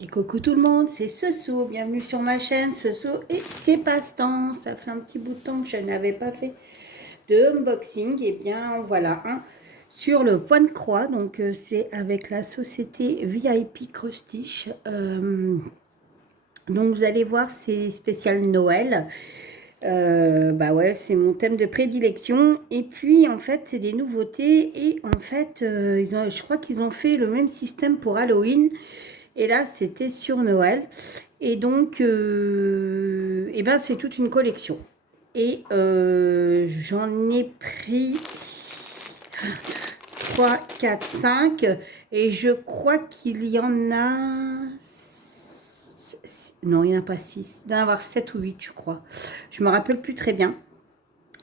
Et coucou tout le monde, c'est Soso, bienvenue sur ma chaîne Soso et c'est passe-temps. Ça fait un petit bout de temps que je n'avais pas fait de unboxing, et bien voilà un sur le point de croix, donc c'est avec la société VIP Crostiche. Donc vous allez voir, c'est spécial Noël. Bah ouais, c'est mon thème de prédilection. Et puis en fait, c'est des nouveautés. Et en fait, je crois qu'ils ont fait le même système pour Halloween. Et là, c'était sur Noël. Et donc, et ben, c'est toute une collection. Et j'en ai pris 3, 4, 5. Et je crois qu'il y en a... Non, il n'y en a pas 6. Il doit y en avoir 7 ou 8, je crois. Je ne me rappelle plus très bien.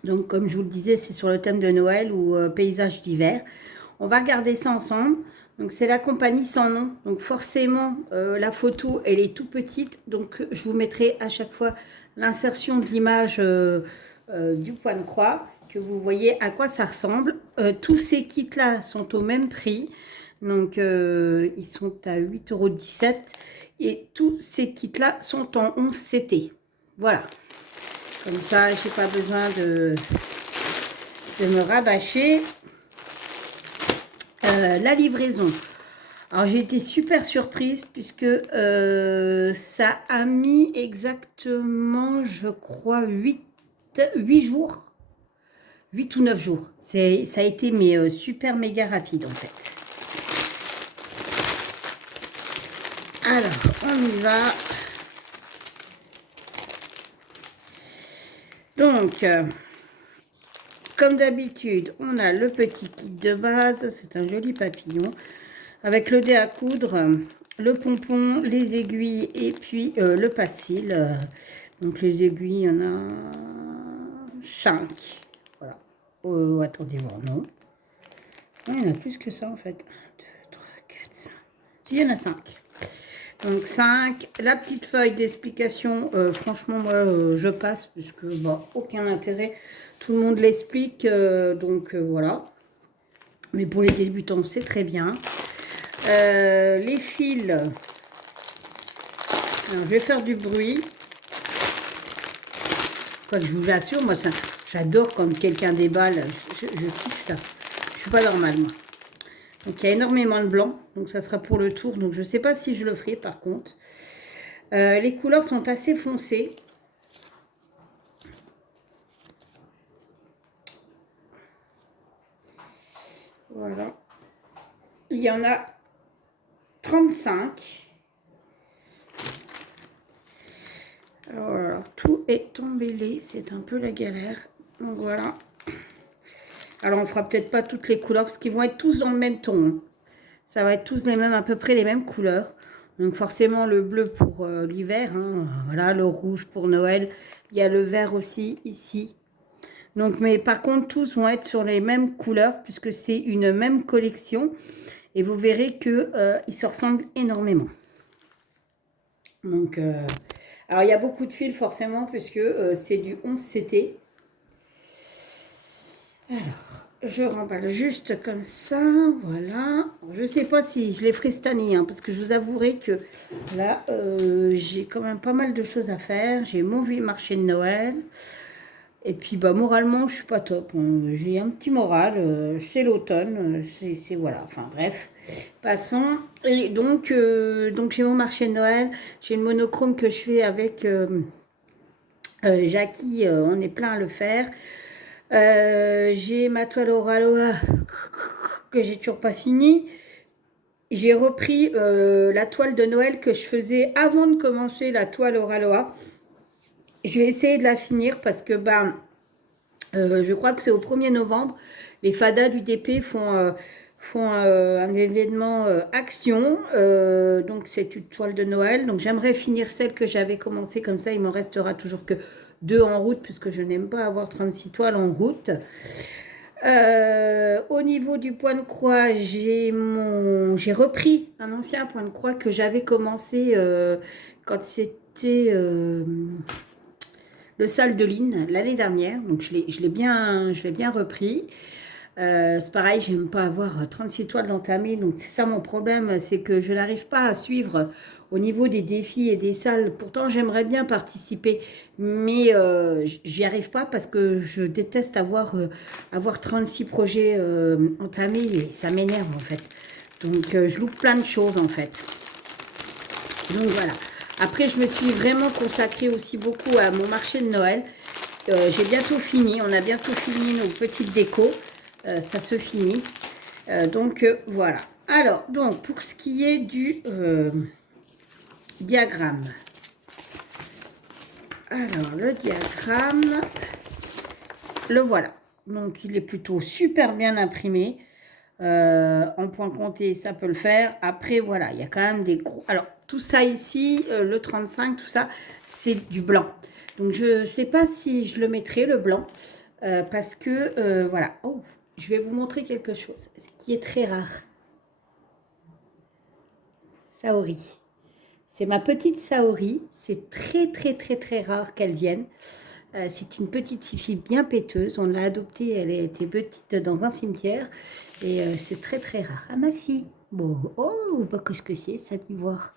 Donc, comme je vous le disais, c'est sur le thème de Noël ou paysage d'hiver. On va regarder ça ensemble. Donc, c'est la compagnie sans nom. Donc, forcément, la photo, elle est tout petite. Donc, je vous mettrai à chaque fois l'insertion de l'image du point de croix, que vous voyez à quoi ça ressemble. Tous ces kits-là sont au même prix. Donc, ils sont à 8,17 €. Et tous ces kits-là sont en 11 CT. Voilà. Comme ça, je n'ai pas besoin de me rabâcher. La livraison. Alors, j'ai été super surprise puisque ça a mis exactement, je crois, 8 jours. 8 ou 9 jours. Ça a été mais super méga rapide en fait. Alors, on y va. Donc, comme d'habitude, on a le petit kit de base. C'est un joli papillon. Avec le dé à coudre, le pompon, les aiguilles et puis le passe-fil. Donc les aiguilles, il y en a 5. Voilà. Attendez voir, non. Non, il y en a plus que ça en fait. 1, 2, 3, 4, 5. Il y en a 5. Donc 5. La petite feuille d'explication, franchement, moi, je passe puisque bah, aucun intérêt. Tout le monde l'explique, donc voilà. Mais pour les débutants, c'est très bien. Les fils. Alors, je vais faire du bruit. Quoi que je vous assure, moi, j'adore quand quelqu'un déballe. Je kiffe ça. Je suis pas normale, moi. Donc, il y a énormément de blanc. Donc, ça sera pour le tour. Donc, je ne sais pas si je le ferai, par contre. Les couleurs sont assez foncées. Voilà. Il y en a 35. Alors, tout est embellé. C'est un peu la galère. Donc, voilà. Alors, on fera peut-être pas toutes les couleurs parce qu'ils vont être tous dans le même ton. Ça va être tous les mêmes, à peu près les mêmes couleurs. Donc, forcément, le bleu pour l'hiver. Hein. Voilà, le rouge pour Noël. Il y a le vert aussi ici. Donc, mais par contre, tous vont être sur les mêmes couleurs puisque c'est une même collection. Et vous verrez qu'ils se ressemblent énormément. Donc, alors, il y a beaucoup de fils forcément puisque c'est du 11 CT. Alors, je remballe juste comme ça, voilà. Je ne sais pas si je les ferai cette année, hein, parce que je vous avouerai que là, j'ai quand même pas mal de choses à faire. J'ai mon marché de Noël. Et puis, bah, moralement, je suis pas top. Hein. J'ai un petit moral. C'est l'automne. C'est voilà. Enfin, bref. Passons. Et donc j'ai mon marché de Noël. J'ai une monochrome que je fais avec Jackie. On est plein à le faire. J'ai ma toile Oraloa que j'ai toujours pas fini. J'ai repris la toile de Noël que je faisais avant de commencer la toile Oraloa. Je vais essayer de la finir parce que je crois que c'est au 1er novembre. Les fadas du DP font un événement action. Donc c'est une toile de Noël. Donc j'aimerais finir celle que j'avais commencée comme ça. Il m'en restera toujours que 2 en route puisque je n'aime pas avoir 36 toiles en route. Au niveau du point de croix, j'ai repris un ancien point de croix que j'avais commencé quand c'était le salle de Lynn l'année dernière. Donc je l'ai bien repris. C'est pareil, j'aime pas avoir 36 toiles d'entamées, donc c'est ça mon problème, c'est que je n'arrive pas à suivre au niveau des défis et des salles. Pourtant, j'aimerais bien participer, mais j'y arrive pas parce que je déteste avoir 36 projets entamés et ça m'énerve en fait. Donc, je loupe plein de choses en fait. Donc voilà. Après, je me suis vraiment consacrée aussi beaucoup à mon marché de Noël. J'ai bientôt fini, on a bientôt fini nos petites décos. Ça se finit. Donc voilà. Alors, donc pour ce qui est du diagramme. Alors, le diagramme, le voilà. Donc, il est plutôt super bien imprimé. En point compté, ça peut le faire. Après, voilà, il y a quand même des gros... Alors, tout ça ici, le 35, tout ça, c'est du blanc. Donc, je ne sais pas si je le mettrai, le blanc, parce que, voilà. Oh, je vais vous montrer quelque chose qui est très rare. Saori. C'est ma petite Saori. C'est très, très, très, très rare qu'elle vienne. C'est une petite fifi bien péteuse. On l'a adoptée, elle était petite dans un cimetière. Et c'est très, très rare. Ah, ma fille. Bon, oh, bah, qu'est-ce que c'est, ça d'ivoire.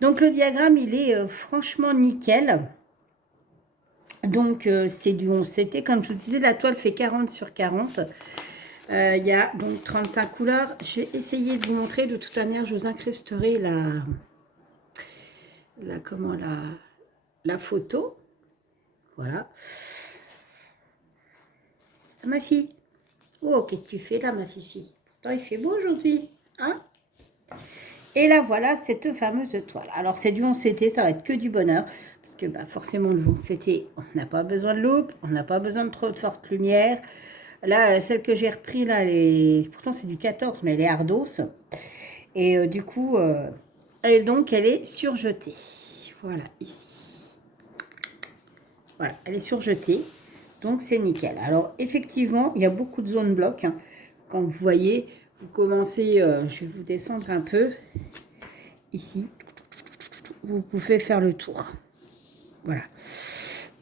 Donc, le diagramme, il est franchement nickel. Donc, c'est du 11CT. Comme je vous disais, la toile fait 40 sur 40. Il y a donc 35 couleurs. Je vais essayer de vous montrer. De toute manière, je vous incrusterai la photo. Voilà. Ah, ma fille. Oh, qu'est-ce que tu fais là, ma fifi? Pourtant, il fait beau aujourd'hui. Hein? Et là, voilà cette fameuse toile. Alors, c'est du 11CT, ça va être que du bonheur. Parce que bah, forcément, le 11CT, on n'a pas besoin de loupe, on n'a pas besoin de trop de forte lumière. Là, celle que j'ai repris, là, pourtant c'est du 14, mais elle est ardos. Et du coup, elle est surjetée. Voilà, ici. Voilà, elle est surjetée. Donc, c'est nickel. Alors, effectivement, il y a beaucoup de zones blocs. Hein. Quand vous voyez, vous commencez, je vais vous descendre un peu. Ici, vous pouvez faire le tour. Voilà.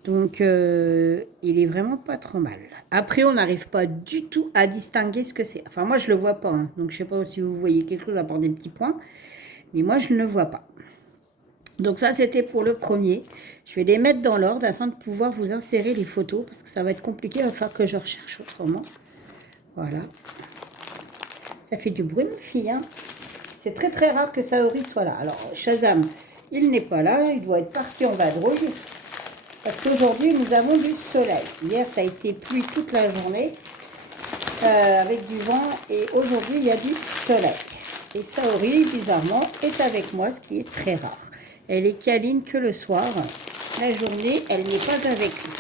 Donc, il est vraiment pas trop mal. Après, on n'arrive pas du tout à distinguer ce que c'est. Enfin, moi, je le vois pas. Hein. Donc, je sais pas si vous voyez quelque chose à part des petits points. Mais moi, je ne le vois pas. Donc, ça, c'était pour le premier. Je vais les mettre dans l'ordre afin de pouvoir vous insérer les photos. Parce que ça va être compliqué. Il va falloir que je recherche autrement. Voilà. Ça fait du bruit, ma fille. Hein. C'est très, très rare que Saori soit là. Alors, Shazam, il n'est pas là. Il doit être parti en vadrouille. Parce qu'aujourd'hui, nous avons du soleil. Hier, ça a été pluie toute la journée avec du vent. Et aujourd'hui, il y a du soleil. Et Saori, bizarrement, est avec moi, ce qui est très rare. Elle est câline que le soir. La journée, elle n'est pas avec nous.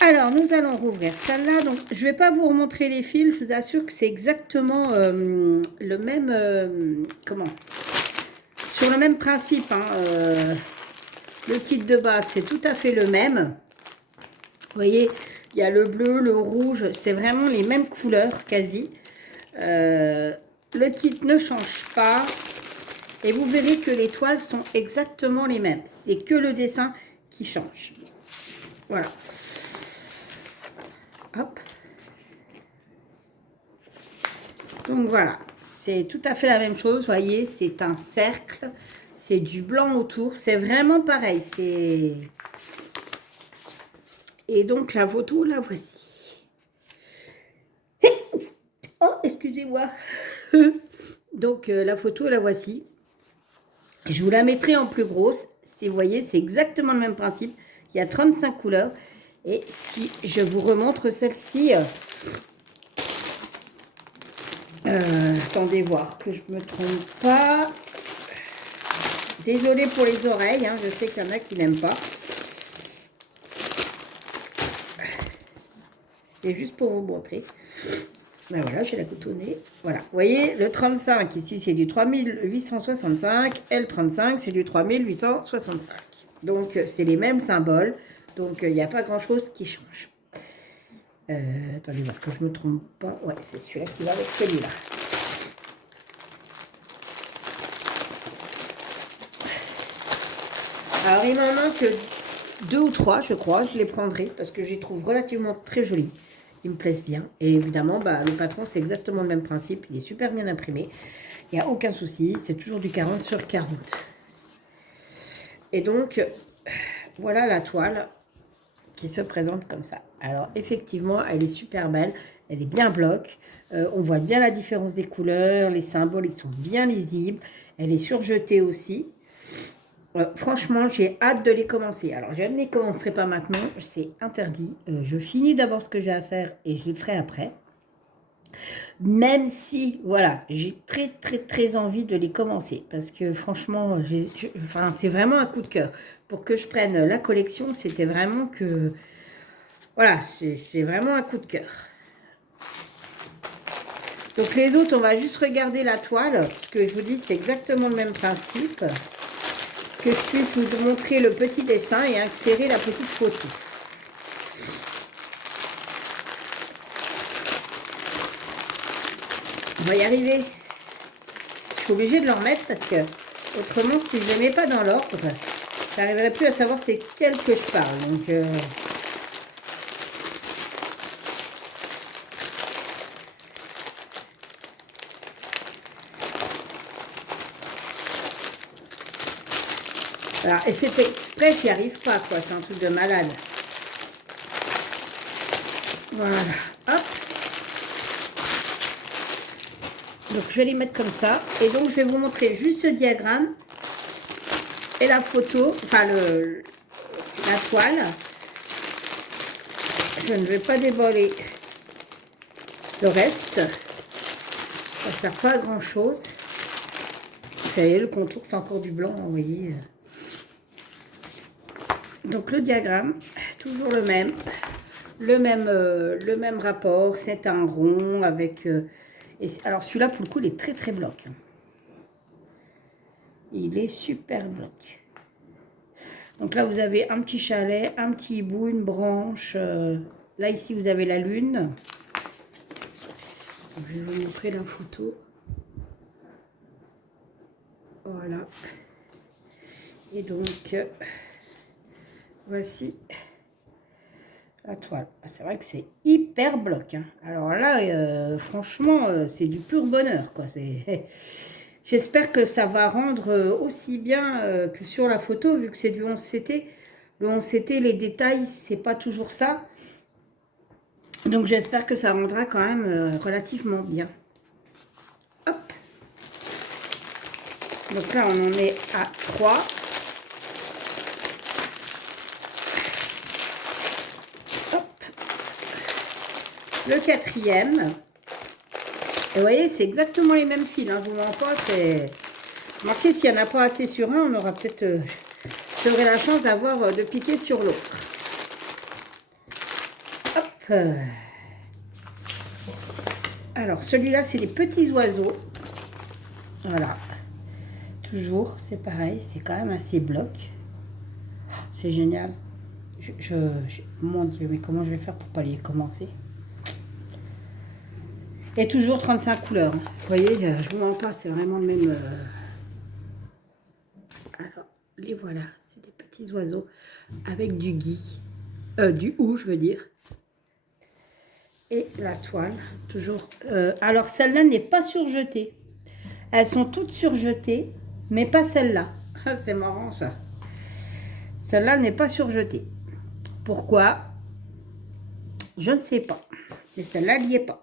Alors, nous allons rouvrir celle-là. Donc, je ne vais pas vous remontrer les fils. Je vous assure que c'est exactement le même... sur le même principe. Hein, le kit de base, c'est tout à fait le même. Vous voyez, il y a le bleu, le rouge. C'est vraiment les mêmes couleurs, quasi. Le kit ne change pas. Et vous verrez que les toiles sont exactement les mêmes. C'est que le dessin qui change. Voilà. Hop. Donc voilà, c'est tout à fait la même chose. Vous voyez, c'est un cercle. C'est du blanc autour. C'est vraiment pareil. Et donc la photo, la voici. Oh, excusez-moi. Donc la photo, la voici. Je vous la mettrai en plus grosse. Si vous voyez, c'est exactement le même principe. Il y a 35 couleurs. Et si je vous remontre celle-ci, attendez voir que je ne me trompe pas. Désolée pour les oreilles, hein, je sais qu'il y en a qui n'aiment pas. C'est juste pour vous montrer. Ben voilà, j'ai la coutonnée. Voilà, vous voyez, le 35, ici, c'est du 3865. Et le 35, c'est du 3865. Donc, c'est les mêmes symboles. Donc, il n'y a pas grand-chose qui change. Attendez voir que je ne me trompe pas. Ouais, c'est celui-là qui va avec celui-là. Alors, il m'en manque 2 ou 3, je crois. Je les prendrai parce que je les trouve relativement très jolis. Ils me plaisent bien. Et évidemment, bah, le patron, c'est exactement le même principe. Il est super bien imprimé. Il n'y a aucun souci. C'est toujours du 40 sur 40. Et donc, voilà la toile qui se présente comme ça. Alors, effectivement, elle est super belle. Elle est bien bloc. On voit bien la différence des couleurs. Les symboles, ils sont bien lisibles. Elle est surjetée aussi. Franchement, j'ai hâte de les commencer. Alors, je ne les commencerai pas maintenant. C'est interdit. Je finis d'abord ce que j'ai à faire et je le ferai après. Même si, voilà, j'ai très, très, très envie de les commencer. Parce que franchement, enfin, c'est vraiment un coup de cœur. Pour que je prenne la collection, c'était vraiment que... Voilà, c'est vraiment un coup de cœur. Donc les autres, on va juste regarder la toile. Parce que je vous dis, c'est exactement le même principe. Que je puisse vous montrer le petit dessin et insérer la petite photo. On va y arriver. Je suis obligée de le remettre parce que autrement, si je ne les mets pas dans l'ordre, je n'arriverai plus à savoir c'est quel que je parle. Donc, voilà, et fait exprès, j'y arrive pas, quoi. C'est un truc de malade. Voilà, hop. Donc, je vais les mettre comme ça. Et donc, je vais vous montrer juste ce diagramme et la photo, enfin, la toile. Je ne vais pas dévoiler le reste. Ça ne sert pas à grand chose. Vous savez, le contour, c'est encore du blanc, vous voyez. Donc le diagramme, toujours le même. Le même rapport. C'est un rond avec... alors celui-là, pour le coup, il est très très bloc. Il est super bloc. Donc là, vous avez un petit chalet, un petit hibou, une branche. Là, ici, vous avez la lune. Je vais vous montrer la photo. Voilà. Et donc, voici la toile. C'est vrai que c'est hyper bloc. Hein. Alors là, franchement, c'est du pur bonheur. J'espère que ça va rendre aussi bien que sur la photo, vu que c'est du 11CT. Le 11CT, les détails, c'est pas toujours ça. Donc j'espère que ça rendra quand même relativement bien. Hop. Donc là, on en est à 3. Hop. Le 4e. Et vous voyez, c'est exactement les mêmes fils. Hein, je vous mens pas. Marqué, s'il n'y en a pas assez sur un, on aura peut-être... j'aurai la chance d'avoir de piquer sur l'autre. Hop. Alors, celui-là, c'est les petits oiseaux. Voilà. Toujours, c'est pareil. C'est quand même assez bloc. C'est génial. Mon Dieu, mais comment je vais faire pour pas les commencer? Et toujours 35 couleurs. Vous voyez, je vous mens pas, c'est vraiment le même... Alors, les voilà. C'est des petits oiseaux avec du gui. Du hou, je veux dire. Et la toile, toujours. Alors, celle-là n'est pas surjetée. Elles sont toutes surjetées, mais pas celle-là. C'est marrant, ça. Celle-là n'est pas surjetée. Pourquoi? Je ne sais pas. Mais celle-là, elle n'y est pas.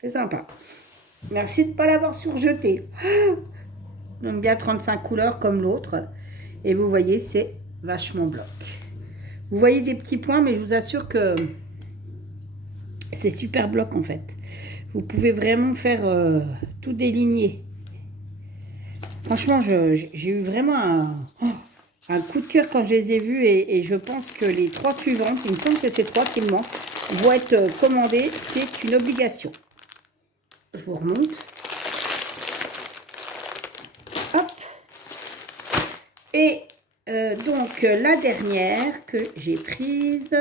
C'est sympa. Merci de ne pas l'avoir surjetée. Donc, bien 35 couleurs comme l'autre. Et vous voyez, c'est vachement bloc. Vous voyez des petits points, mais je vous assure que c'est super bloc, en fait. Vous pouvez vraiment faire tout déligner. Franchement, j'ai eu vraiment un coup de cœur quand je les ai vus. Et je pense que les 3 suivantes, il me semble que c'est 3 qu'il manque, vont être commandées. C'est une obligation. Je vous remonte. Hop. Et donc, la dernière que j'ai prise...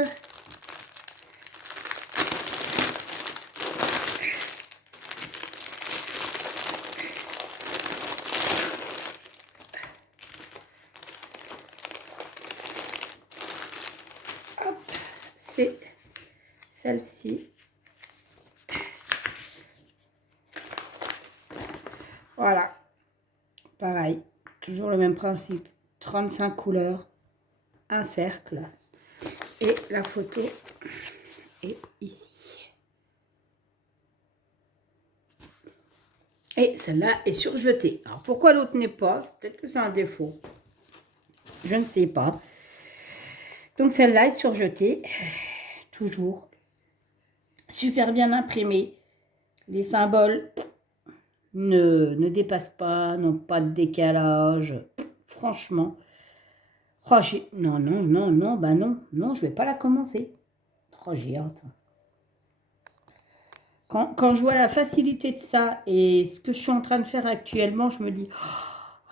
celle-ci. Voilà. Pareil, toujours le même principe. 35 couleurs, un cercle. Et la photo est ici. Et celle-là est surjetée. Alors, pourquoi l'autre n'est pas? Peut-être que c'est un défaut. Je ne sais pas. Donc, celle-là est surjetée. Toujours. Super bien imprimée. Les symboles ne dépassent pas, n'ont pas de décalage. Franchement. Oh, non, non, non, non, bah non. Non, je ne vais pas la commencer. Oh, j'ai hâte. Quand je vois la facilité de ça et ce que je suis en train de faire actuellement, je me dis,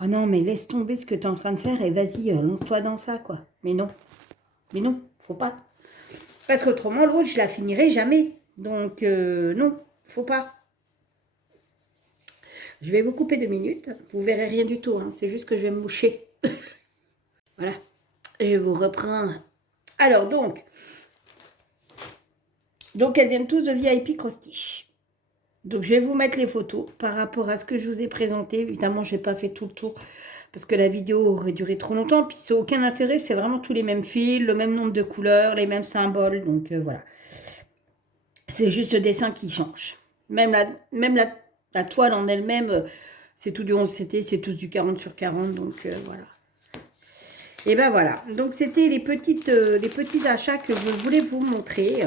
oh non, mais laisse tomber ce que tu es en train de faire et vas-y, lance-toi dans ça, quoi. Mais non, faut pas. Parce qu'autrement, l'autre, je la finirai jamais. Donc, non, faut pas. Je vais vous couper 2 minutes. Vous verrez rien du tout, hein. C'est juste que je vais me moucher. Voilà, je vous reprends. Alors, donc elles viennent tous de VIP Crostiche. Donc, je vais vous mettre les photos par rapport à ce que je vous ai présenté. Évidemment, je n'ai pas fait tout le tour parce que la vidéo aurait duré trop longtemps. Puis, c'est aucun intérêt. C'est vraiment tous les mêmes fils, le même nombre de couleurs, les mêmes symboles. Donc, voilà. C'est juste le dessin qui change. Même la toile en elle-même, c'est tout du 11CT, c'est tous du 40 sur 40. Donc, voilà. Et ben voilà. Donc, c'était les petits achats que je voulais vous montrer.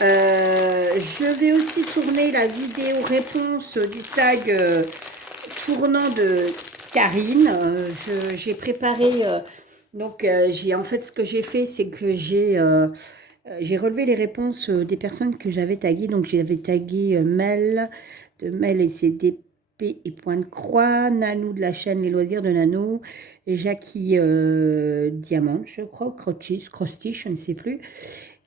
Je vais aussi tourner la vidéo réponse du tag tournant de Karine. J'ai préparé, en fait ce que j'ai fait, c'est que j'ai relevé les réponses des personnes que j'avais taguées. Donc j'avais tagué Mel de Mel et CDP et Point de Croix, Nanou de la chaîne Les Loisirs de Nanou, Jackie Diamant, je crois, Crostiche, je ne sais plus.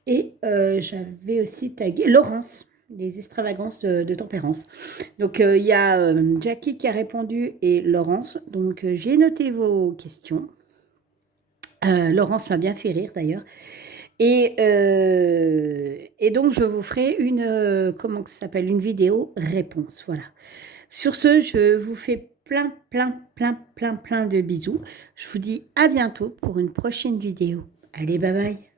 Et j'avais aussi tagué Laurence, les extravagances de tempérance. Donc, il y a Jackie qui a répondu et Laurence. Donc, j'ai noté vos questions. Laurence m'a bien fait rire d'ailleurs. Et donc, je vous ferai comment ça s'appelle, une vidéo réponse. Voilà. Sur ce, je vous fais plein de bisous. Je vous dis à bientôt pour une prochaine vidéo. Allez, bye bye.